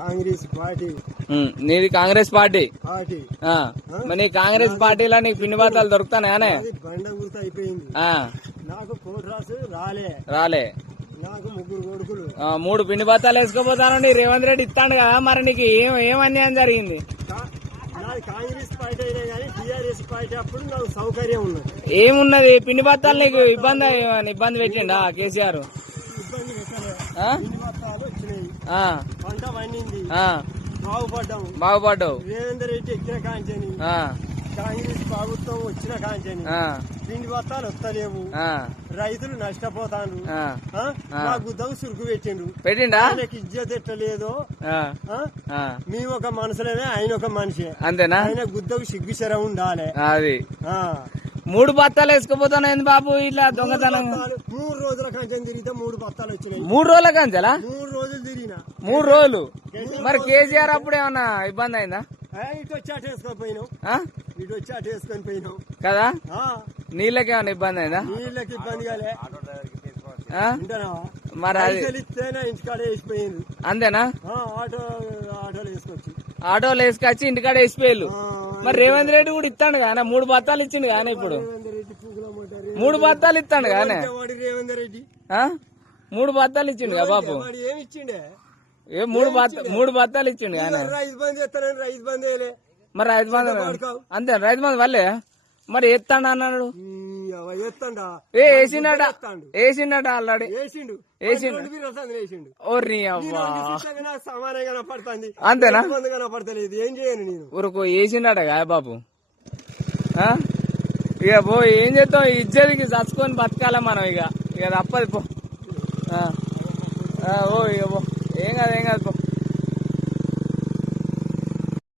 Congress party. నీది Congress party. Party మరి నీ కాంగ్రెస్ పార్టీలో నీకు పిండి బత్తాలు దొరుకుతానే? బండ గుర్త అయిపోయింది. నాకు కోట్రాసు రాలే. నాకు 3 కొడుకులు. 3 పిండి బత్తాలు వేసుకోపోతానండి. రేవంత్ రెడ్డి ఇస్తాడు కదా, మరి నీకు ఏం అన్యాయం జరిగింది? నాది కాంగ్రెస్ పార్టీ అయినా కానీ టీఆర్ఎస్ పార్టీ అప్పుడు నాకు సౌకర్యం ఉన్నది. ఏమున్నది? పిండి బత్తాలు నీకు ఇబ్బంది పెట్టిండా కేసీఆర్? ఇబ్బంది పెట్టలే. పిండి బత్తాలు వచ్చినాయి, పంట పండింది, బాగుపడ్డావు. రేవంత్ రెడ్డి ఎక్కిన కాంచని, కాంగ్రెస్ ప్రభుత్వం వచ్చిన కాంచని పిండి బత్తాలు వస్తలేవు, రైతులు నష్టపోతాను. మా గుద్దకు సురుకు పెట్టిండా? ఆయనకి ఇజ్జత్ ఎట్టలేదో మేము ఒక మనుషులనే, ఆయన ఒక మనిషి. అంతేనా? ఆయన గుద్దకు సిగ్గుశర ఉండాలి. అది 3 బత్తాలు వేసుకోపోతాను ఏంది బాబు ఇట్లా దొంగతనం? 3 రోజుల కంచెం తిరిగితే 3 బత్తాలు వచ్చినాయి. 3 రోజుల కంచెలా? 3 రోజులు తిరిగిన. 3 రోజులు. మరి కేసీఆర్ అప్పుడు ఏమన్నా ఇబ్బంది అయిందా? ఇటు వచ్చి అటు వేసుకొని పోయినావు, ఇటు వచ్చి అటు వేసుకొని పోయినావు కదా. నీళ్ళకి ఏమన్నా ఇబ్బంది అయిందా? నీళ్ళకి ఇబ్బంది కాలే. మరి అది ఇస్తేనే ఇంటికాడ వేసిపోయింది. అంతేనా? ఆటోలు వేసుకొచ్చి ఇంటికాడ వేసిపోయారు. మరి రేవంత్ రెడ్డి కూడా ఇస్తాడు కానీ 3 బత్తాలు ఇచ్చిండు కానీ ఇప్పుడు 3 బత్తాలు ఇస్తాడు కానీ రేవంత్ రెడ్డి 3 బత్తాలు ఇచ్చిండు కదా బాబు. ఏమి ఇచ్చిండే? 3 బత్తాలు ఇచ్చిండు కానీ. రైతు బంధు ఎత్తానని రైతు బంధు మరి రైతు బంధు అంతే, రైతు బంధు వల్లే మరి ఎత్తాడు అన్నాడు. వేసిండట ఆల్రెడీ. ఓర్ని అవ్వా, అంతేనా? ఏం చేయను నేను. ఊరుకో వేసిండట కదా బాబు. ఇక పో, ఏం చేస్తాం? ఇజ్జతికి చచ్చుకొని బతకాల మనం. ఇక తప్పదు పో. ఓ ఇక పో, ఏం కాదు పో.